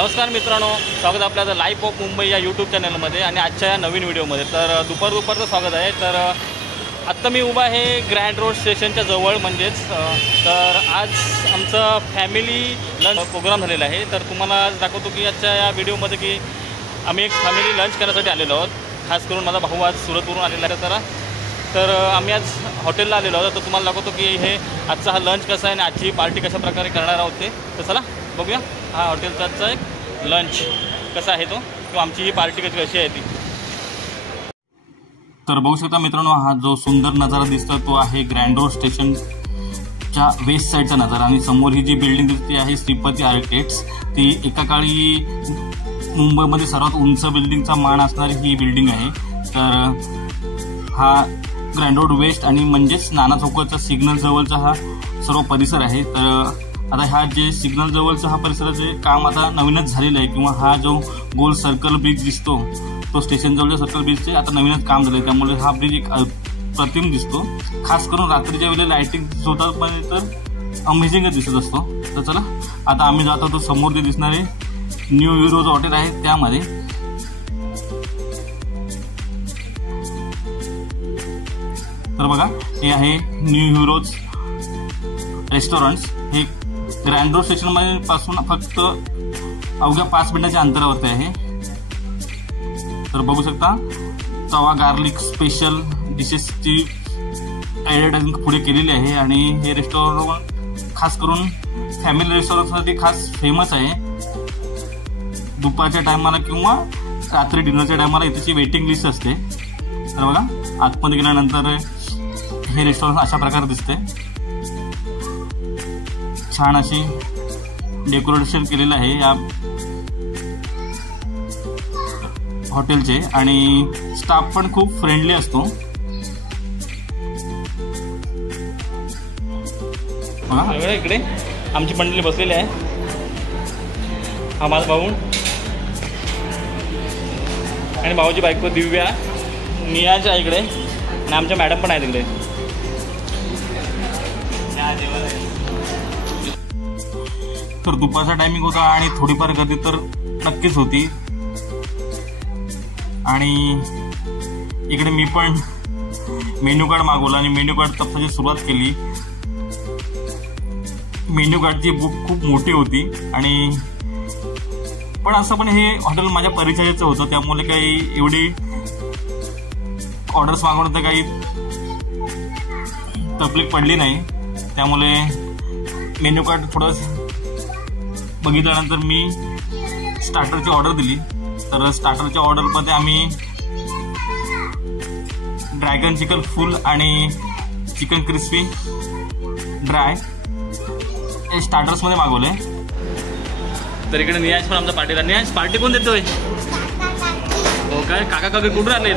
नमस्कार मित्रांनो, स्वागत आहे आपल्या लाईफ ऑफ मुंबई या यूट्यूब चॅनलमध्ये आणि आजच्या या नवीन व्हिडिओमध्ये. तर दुपारचं स्वागत आहे. तर आत्ता मी उभा आहे ग्रँड रोड स्टेशनच्या जवळ म्हणजेच. तर आज आमचा फॅमिली लंच प्रोग्राम झालेला आहे. तर तुम्हाला आज दाखवतो की आजच्या या व्हिडिओमध्ये की आम्ही एक फॅमिली लंच करण्यासाठी आलेलो आहोत. खास करून माझा भाऊ आज सुरतवरून आलेला आहे. तर आम्ही आज हॉटेलला आलेलो आहोत. तर तुम्हाला दाखवतो की हे आजचा हा लंच कसा आहे आणि आजची पार्टी कशा प्रकारे करणार आहोत ते. तर चला बघूया हा हॉटेलचा आजचा एक लंच कसा आहे तो, किंवा आमची ही पार्टी कशी आहे ती. तर बघू शकता मित्रांनो, हा जो सुंदर नजारा दिसतो तो आहे ग्रँड रोड स्टेशनच्या वेस्ट साईडचा नजारा. आणि समोर ही जी बिल्डिंग दिसते आहे श्रीपती आर्किटेक्ट्स, ती एका काळी मुंबईमध्ये सर्वात उंच बिल्डिंगचा मान असणारी ही बिल्डिंग आहे. तर हा ग्रँड रोड वेस्ट आणि म्हणजेच नाना चौकाच्या सिग्नल जवळचा हा सर्व परिसर आहे. तर आता हा जे सिग्नल जवळचा हा परिसराचे काम आता नवीनच झालेलं आहे, किंवा हा जो गोल सर्कल ब्रिज दिसतो तो स्टेशन जवळच्या सर्कल ब्रिजचे आता नवीनच काम झालं आहे. त्यामुळे हा ब्रिज एक प्रतिम दिसतो. खास करून रात्रीच्या वेळेला लाईटिंग होतात पण तर अमेझिंगच दिसत असतो. तर चला आता आम्ही जात होतो समोर जे दिसणारे न्यू हिरोज हॉटेल आहे त्यामध्ये. तर बघा, हे आहे न्यू हिरोज रेस्टॉरंट्स. हे ग्रँड रोड स्टेशन पासून फक्त अवघ्या 5 मिनिटाच्या अंतरावरती आहे. तर बघू शकता, तवा गार्लिक स्पेशल डिशेसची ॲडव्हर्टायझिंग पुढे केलेली आहे. आणि हे रेस्टॉरंट खास करून फॅमिली रेस्टॉरंटसाठी खास फेमस आहे. दुपारच्या टायमाला किंवा रात्री डिनरच्या टायमाला इथेची वेटिंग लिस्ट असते. तर बघा, आतमध्ये गेल्यानंतर हे रेस्टॉरंट अशा प्रकारे दिसते. छान अशी डेकोरेशन केलेलं आहे या हॉटेलचे, आणि स्टाफ पण खूप फ्रेंडली असतो. बघा इकडे आमची मंडळी बसलेली आहे. हा माझा भाऊ आणि भाऊची बायको दिव्या, नियाज आहे इकडे, आणि आमच्या मॅडम पण आहेत इकडे. तर दुपारचा टायमिंग होता आणि थोडीफार गर्दी तर नक्कीच होती. आणि इकडे मी पण मेन्यू कार्ड मागवलं आणि मेन्यू कार्ड तपासायची सुरुवात केली. मेन्यू कार्डची बुक खूप मोठी होती, आणि पण असं पण हे हॉटेल माझ्या परिचयाचं होतं त्यामुळे काही एवढी ऑर्डर्स मागवणं तर काही तकलीफ पडली नाही. त्यामुळे मेन्यू कार्ड थोडं बघितल्यानंतर मी स्टार्टरची ऑर्डर दिली. तर स्टार्टरच्या ऑर्डरमध्ये आम्ही ड्रॅगन चिकन फुल आणि चिकन क्रिस्पी ड्राय हे स्टार्टर्समध्ये मागवले. तर इकडे नियाज पण आमचा पार्टीला. नियाज पार्टी कोण देतोय? हो काय, काका काका कुठून आलेत?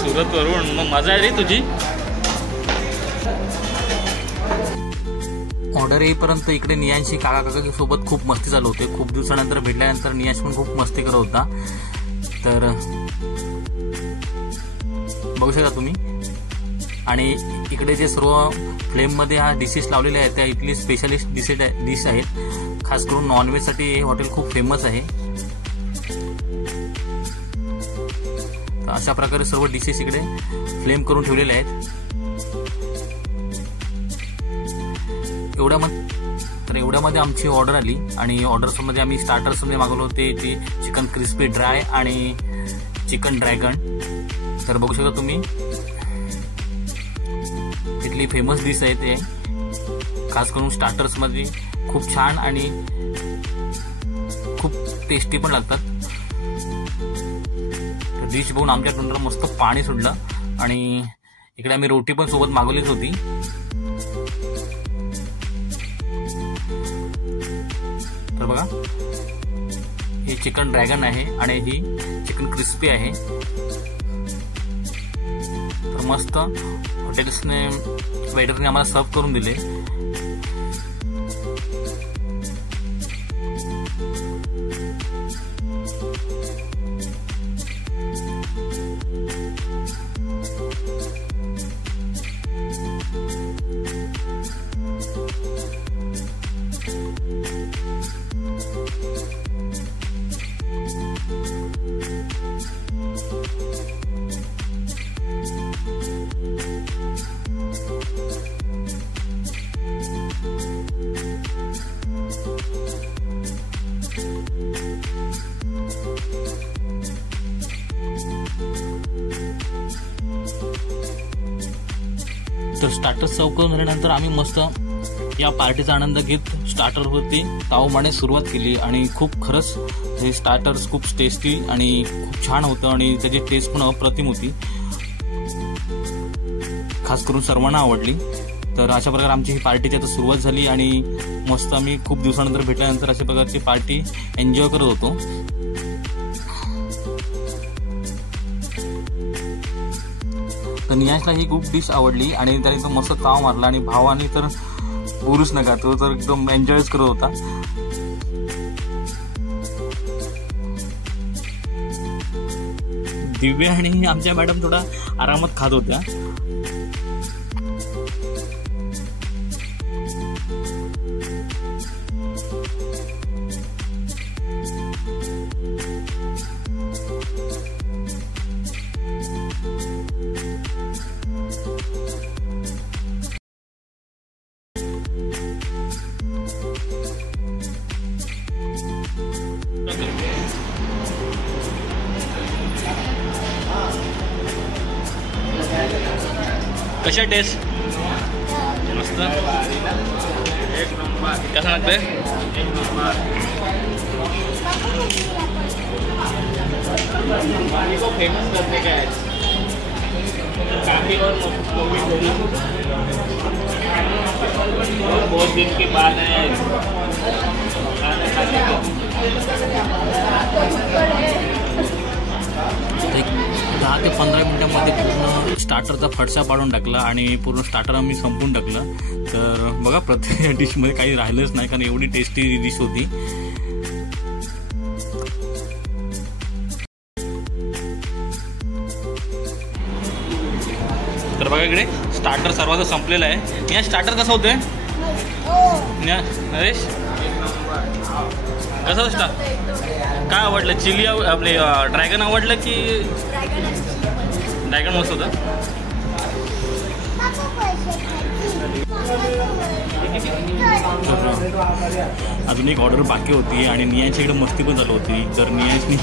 सुरतवरून. मग मजा आहे रे तुझी. ऑर्डर येईपर्यंत इकडे नियांशी काका काका सोबत खूप मस्ती चालू होते. खूप दिवसानंतर भेटल्यानंतर नियांश पण खूप मस्ती करत होता. तर बघू शकता तुम्ही. आणि इकडे जे सर्व फ्लेममध्ये हा डिशेस लावलेले आहेत त्या इथली स्पेशालिस्ट डिश आहेत. खास करून नॉनव्हेजसाठी हे हॉटेल खूप फेमस आहे. तर अशा प्रकारे सर्व डिशेस इकडे फ्लेम करून ठेवलेले आहेत. एवढ्यामध्ये आमची ऑर्डर आली, आणि ऑर्डर्समध्ये आम्ही स्टार्टर्समध्ये मागवलं होते ते चिकन क्रिस्पी ड्राय आणि चिकन ड्रॅगन. तर बघू शकता तुम्ही, इथली फेमस डिश आहे ते. खास करून स्टार्टर्समध्ये खूप छान आणि खूप टेस्टी पण लागतात. डिश बघून आमच्या तोंडाला मस्त पाणी सुटलं. आणि इकडे आम्ही रोटी पण सोबत मागवलीच होती. तर बघा, हे चिकन ड्रॅगन आहे आणि ही चिकन क्रिस्पी आहे. तर मस्त हॉटेल्सने वेटरने आम्हाला सर्व करून दिले. तर स्टार्टर सर्व करून झाल्यानंतर आम्ही मस्त या पार्टीचा आनंद घेत स्टार्टरवरती तावमाने सुरुवात केली आणि खूप खरंच हे स्टार्टर्स खूप टेस्टी आणि खूप छान होतं आणि त्याची टेस्ट पण अप्रतिम होती, खास करून सर्वांना आवडली। तर अशा प्रकारे आमची ही पार्टीची आता सुरुवात झाली आणि मस्त आम्ही खूप दिवसानंतर भेटल्यानंतर अशा प्रकारची पार्टी एन्जॉय करत होतो। तर नियाशला ही खूप डिश आवडली आणि त्याने तो मस्त ताव मारला आणि भावाने तर बोलूच नका, तो तर एकदम एन्जॉयच करत होता। दिव्या आणि आमच्या मॅडम थोडा आरामात खात होत्या। कशा टेस्ट मस्त कसा लागतंय? फेमस करने का है काफी और बहुत दिन के बाद है 10 ते 15 मिनिटांमध्ये पूर्ण स्टार्टरचा फडशा पाडून टाकला आणि पूर्ण स्टार्टर आम्ही संपून टाकलं। तर बघा प्रत्येक डिशमध्ये काही राहिलंच नाही कारण एवढी टेस्टी डिश होती। तर बघा इकडे स्टार्टर सर्वांचं संपलेलं आहे। या स्टार्टर कसं होतंय नरेश? कसं काय आवडलं? चिली आपले ड्रॅगन आवडलं की ड्रॅगन मस्त होतं? अजून एक ऑर्डर बाकी होती आणि नियाच्या इकडे मस्ती पण चालू होती। तर नियाशनी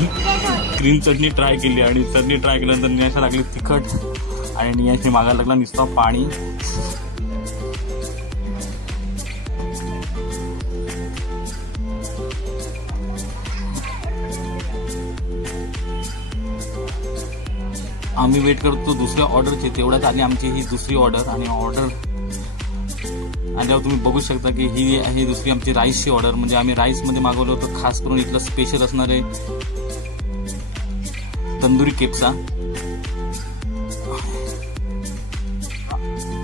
ग्रीन चटणी ट्राय केली आणि चटणी ट्राय केल्यानंतर नियाशला लागली तिखट आणि नियाशने मागायला लागला नुसतं पाणी। आम्ही वेट करतो दुसऱ्या ऑर्डरची, तेवढ्यात आली आमची ही दुसरी ऑर्डर आणि ऑर्डर आल्यावर तुम्ही बघू शकता की ही आहे दुसरी आमची राईसची ऑर्डर। म्हणजे आम्ही राईसमध्ये मागवलं होतं खास करून इथलं स्पेशल असणारे तंदुरी केप्सा।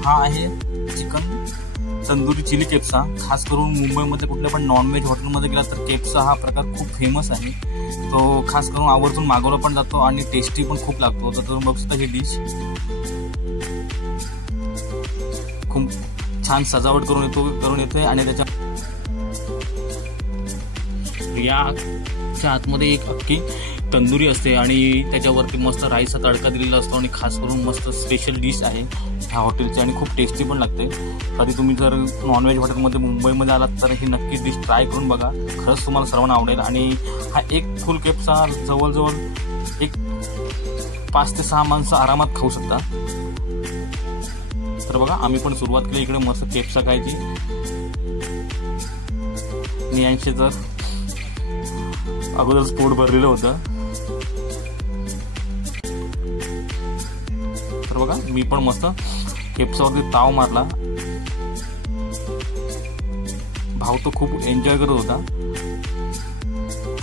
हा आहे चिकन तंदुरी चिली केप्सा। खास करून मुंबईमध्ये कुठल्या पण नॉनव्हेज हॉटेलमध्ये गेला तर केप्सा हा प्रकार खूप फेमस आहे, तो खास करून आवर्जून मागवला पण जातो आणि टेस्टी पण खूप लागतो। तर तुम्ही बघू शकता ही डिश खूप छान सजावट करून येते आणि त्याच्या याच्या आतमध्ये एक अख्खी तंदुरी असते आणि त्याच्यावरती मस्त राईसचा तडका दिलेला असतो आणि खास करून मस्त स्पेशल डिश आहे ह्या हॉटेलची आणि खूप टेस्टी पण लागते। कधी तुम्ही जर नॉनव्हेज हॉटेलमध्ये मुंबईमध्ये आलात तर ही नक्की डिश ट्राय करून बघा, खरंच तुम्हाला सर्वांना आवडेल। आणि हा एक फुल केप्सा जवळजवळ एक 5 ते 6 माणसं आरामात खाऊ शकता। तर बघा आम्ही पण सुरुवात केली इकडे मस्त केप्सा खायची। नियांशे तर अगोदरच पोट भरलेलं होतं। तर बघा मी पण मस्त केप्सावरती ताव मारला, भाव तो खूप एन्जॉय करत होता।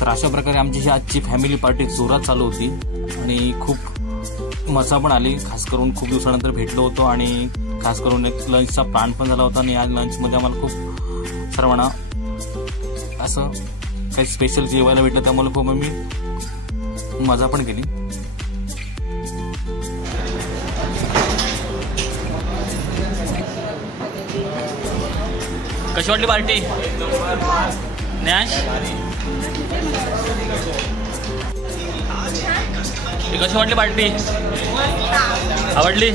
तर अशा प्रकारे आमची ही आजची फॅमिली पार्टी जोरात चालू होती आणि खूप मजा पण आली। खास करून खूप दिवसानंतर भेटलो होतो आणि खास करून एक लंचचा प्लॅन पण झाला होता आणि या लंचमध्ये आम्हाला खूप सर्वांना असं काही स्पेशल जेवायला भेटलं, त्यामुळे खूप आम्ही मजा पण केली। कशी वाटली पार्टी न्याश? कशी वाटली पार्टी? आवडली?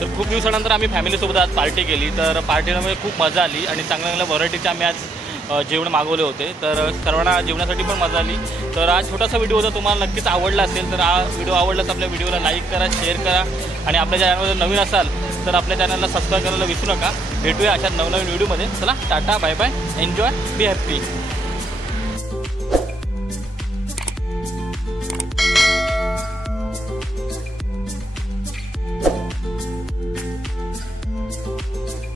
तर खूप दिवसानंतर आम्ही फॅमिलीसोबत आज पार्टी केली। तर पार्टीमध्ये खूप मजा आली आणि चांगल्या चांगल्या व्हरायटीचे आम्ही आज जेवण मागवले होते। तर सर्वांना जेवणासाठी पण मजा आली। तर आज छोटासा व्हिडिओ होता, तुम्हाला नक्कीच आवडला असेल तर हा व्हिडिओ आवडला तर आपल्या व्हिडिओला लाईक करा, शेअर करा आणि आपल्या चॅनलमध्ये नवीन असाल तर आपल्या चॅनलला सबस्क्राईब करायला विसरू नका. भेटूया अशा नवनवीन व्हिडिओमध्ये. चला tata bye bye, enjoy, be happy.